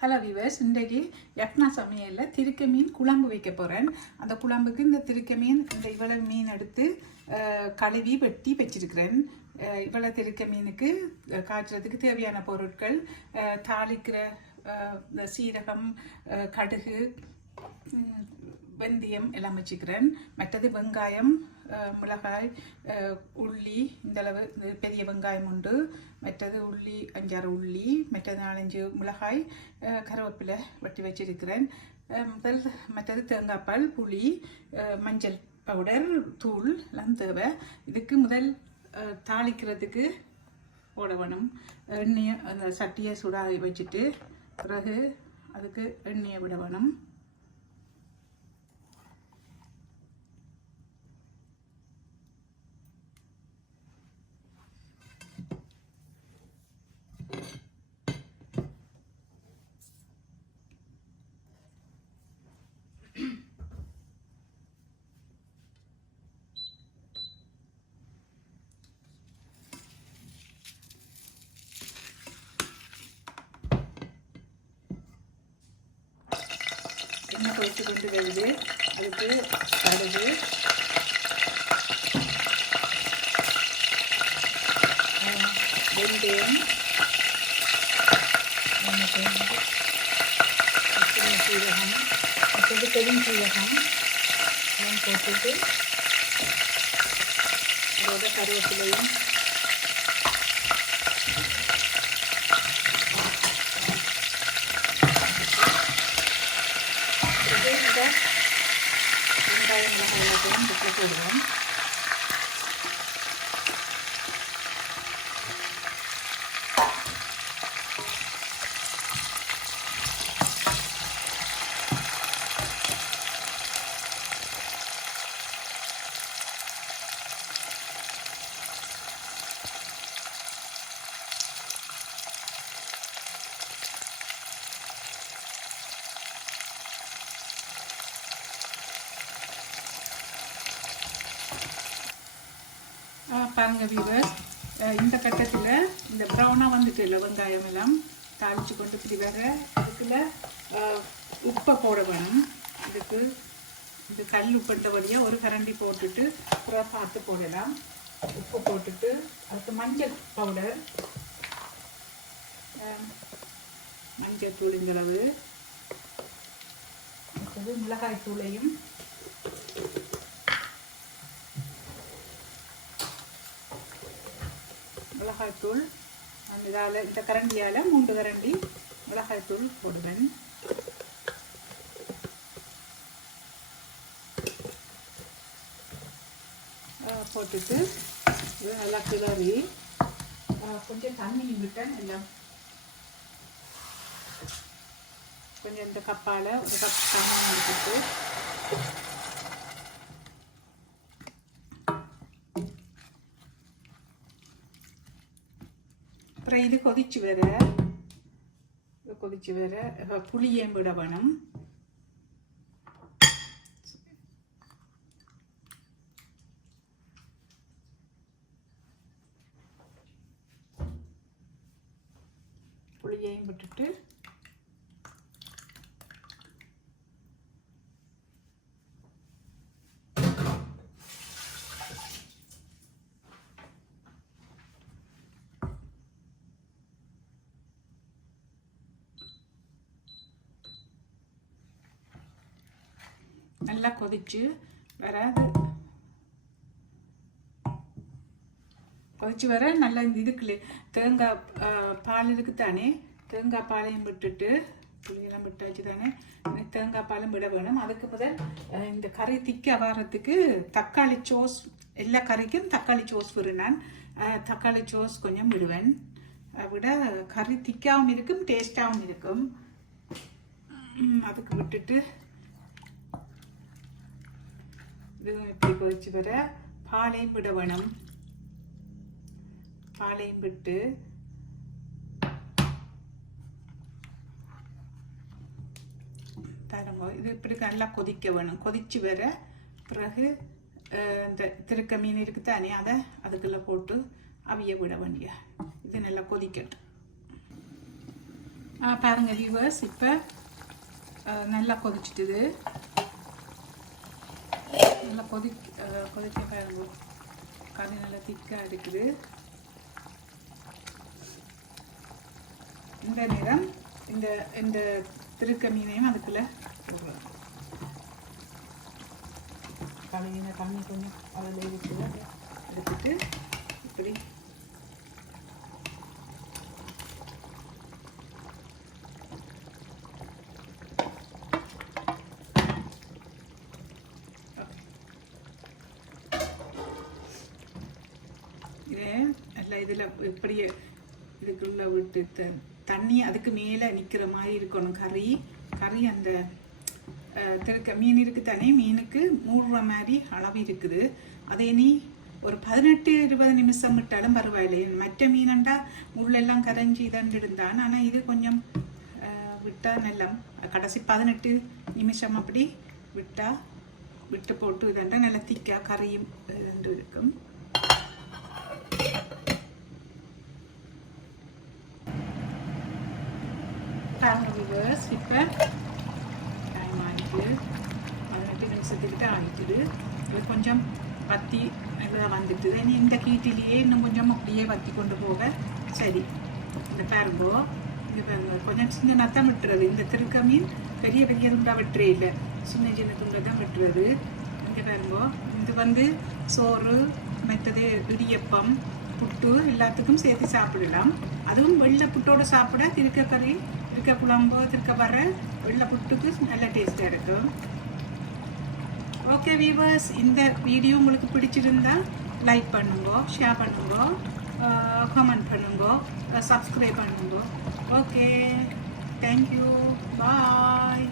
Hello viewers இன்றைக்கு யக்னா சமையலில் திருக்க மீன் குழம்பு வைக்க போகிறேன் அந்த குழம்புக்கு இந்த திருக்க மீன் இந்த இவ்வளவு மீன் எடுத்து கழுவி வெட்டி வச்சிருக்கிறேன். இவ்வளோ திருக்க மீனுக்கு காய்ச்சறதுக்கு தேவையான பொருட்கள் தாளிக்கிற இந்த சீரகம் கடுகு வெந்தயம் எல்லாம் வச்சுக்கிறேன். மற்றது வெங்காயம் மிளகாய் உள்ளி இந்தளவு பெரிய வெங்காயம் உண்டு. மற்றது உள்ளி அஞ்சாறு உள்ளி மற்றது நாலஞ்சு மிளகாய் கருவேப்பிலை வெட்டி வச்சிருக்கிறேன். முதல் மற்றது தேங்காய் பால் புளி மஞ்சள் பவுடர் தூள் எல்லாம் தேவை. இதுக்கு முதல் தாளிக்கிறதுக்கு போட வேணும் எண்ணெயை அந்த சட்டியை சுடாக வச்சுட்டு பிறகு அதுக்கு எண்ணெயை விட வேணும் எண்ணெய் பொரித்து கொண்டு வருது அதுக்கு கடுகு. வெந்தயம். சீரகம். மற்றது பெருஞ்சீரகம் எல்லாம் போட்டுட்டு அதோட கருவேப்பிலையும் இந்த வெங்காயம் மிளகாய் எல்லாத்தையும் போடுவோம் ஆ, பாருங்க வீவர் இந்த கட்டத்தில் இந்த ப்ரௌனாக வந்துட்டு இல்லை வெங்காயம் எல்லாம் தாளிச்சு கொண்டு இப்படி வர அதுக்குள்ள உப்பை போட வேணும். இதுக்கு இது கல் உப்படுத்தபடியாக வழியாக ஒரு கரண்டி போட்டுட்டு அப்புறம் பார்த்து போடலாம். உப்பு போட்டுட்டு அதுக்கு மஞ்சள் பவுடர் மஞ்சள் தூள் இந்த அளவு. அடுத்தது மிளகாய் தூளையும் மிளகாய்த்தூள். இதால் இந்த கரண்டியால் மூன்று கரண்டி மிளகாய்த்தூள் போடுவேன். போட்டுட்டு இது நல்லா கிளறி கொஞ்சம் தண்ணி விட்டேன் எல்லாம். கொஞ்சம் இந்த கப்பால் ஒரு கப் தண்ணி எடுத்துட்டு அப்புறம் இது கொதிச்சு வேற. இது கொதிச்சு வேற. அஹ், விட வேணும். புளியையும் விட்டுட்டு நல்லா கொதிச்சு வராது. கொதிச்சு வர நல்லா இந்த இதுக்குள்ளே தேங்காய் பால் இருக்கு தானே தேங்காய் பாலையும் விட்டுட்டு புளியெல்லாம் விட்டாச்சு தானே? தேங்காய் பாலும் விட வேணும். அதுக்கு முதல் இந்த கறி திக்க வாரத்துக்கு தக்காளி சோஸ் எல்லா கறிக்கும் தக்காளி சோஸ் விடுறேன் தக்காளி சோஸ் கொஞ்சம் விடுவேன். அதை விட கறி திக்காவும் இருக்கும் டேஸ்டாகவும் இருக்கும். அதுக்கு விட்டுட்டு இது இப்படி கொதிச்சு வர பாலையும் விட வேணும் பாலையும் விட்டு தருங்க இது இப்படி நல்லா கொதிக்க வேணும். கொதிச்சு வர பிறகு இந்த திருக்க மீன் இருக்கு தானே அதை அதுக்குள்ளே போட்டு அவிய விட வேண்டிய. இது நல்லா கொதிக்கட்டும். பாருங்கள் லீவர்ஸ் வியூவர்ஸ் இப்போ நல்லா கொதிச்சிட்டுது. நல்லா கொதி கொதிக்க பாருங்க கறி நல்லா திக்காக இருக்குது இந்த நேரம் இந்த இந்த திருக்க மீனையும் அதுக்குள்ள போடுறோம் கழுவின தண்ணி கொஞ்சம் அதில் இருக்குது எடுத்துட்டு இப்படி இதே எல்லாம் இதில் இப்படியே இதுக்குள்ள விட்டு த- தண்ணி அதுக்கு மேலே நிற்கிற மாதிரி இருக்கணும். கறி கறி அந்த திருக்க மீன் இருக்குது தானே மீனுக்கு மூடுற மாதிரி அளவு இருக்குது. அதே நீ ஒரு பதினெட்டு இருபது நிமிஷம் விட்டாலும் பரவாயில்லை. மற்ற மீனண்டா உள்ளெல்லாம் கரைஞ்சி இதண்டு இருந்தான் ஆனால் இது கொஞ்சம் விட்டால் நல்லா கடைசி பதினெட்டு நிமிஷம் அப்படி விட்டால் விட்டு போட்டு இதண்டா நல்லா திக்காக கறியும் இதண்டு இருக்கும் பாருங்க விவர்ஸ் இப்போ டைம் ஆகிட்டு பதினெட்டு நிமிஷத்துக்கிட்ட ஆகிட்டுது இது கொஞ்சம் வத்தி இதாக வந்துட்டுது இனி இந்த கீட்டிலேயே இன்னும் கொஞ்சம் அப்படியே வத்தி கொண்டு போக சரி இந்த பாருங்கோ இது கொஞ்சம் சின்ன நத்தம் விட்டுறது இந்த திருக்க மீன் பெரிய பெரிய துண்டாக வெட்டுறே இல்லை சின்ன சின்ன துண்டை தான் வெட்டுறது இங்கே பாருங்கோ இது வந்து சோறு மற்றது இடியப்பம் புட்டு எல்லாத்துக்கும் சேர்த்து சாப்பிடலாம் அதுவும் வெள்ளை புட்டோடு சாப்பிட திருக்க திருக்க குழம்பு திருக்க வர வெள்ளை புட்டுக்கு நல்ல டேஸ்ட்டாக இருக்கும். ஓகே வீவர்ஸ் இந்த வீடியோ உங்களுக்கு பிடிச்சிருந்தா லைக் பண்ணுங்க ஷேர் பண்ணுங்க கமெண்ட் பண்ணுங்க சப்ஸ்கிரைப் பண்ணுங்க. Okay thank you bye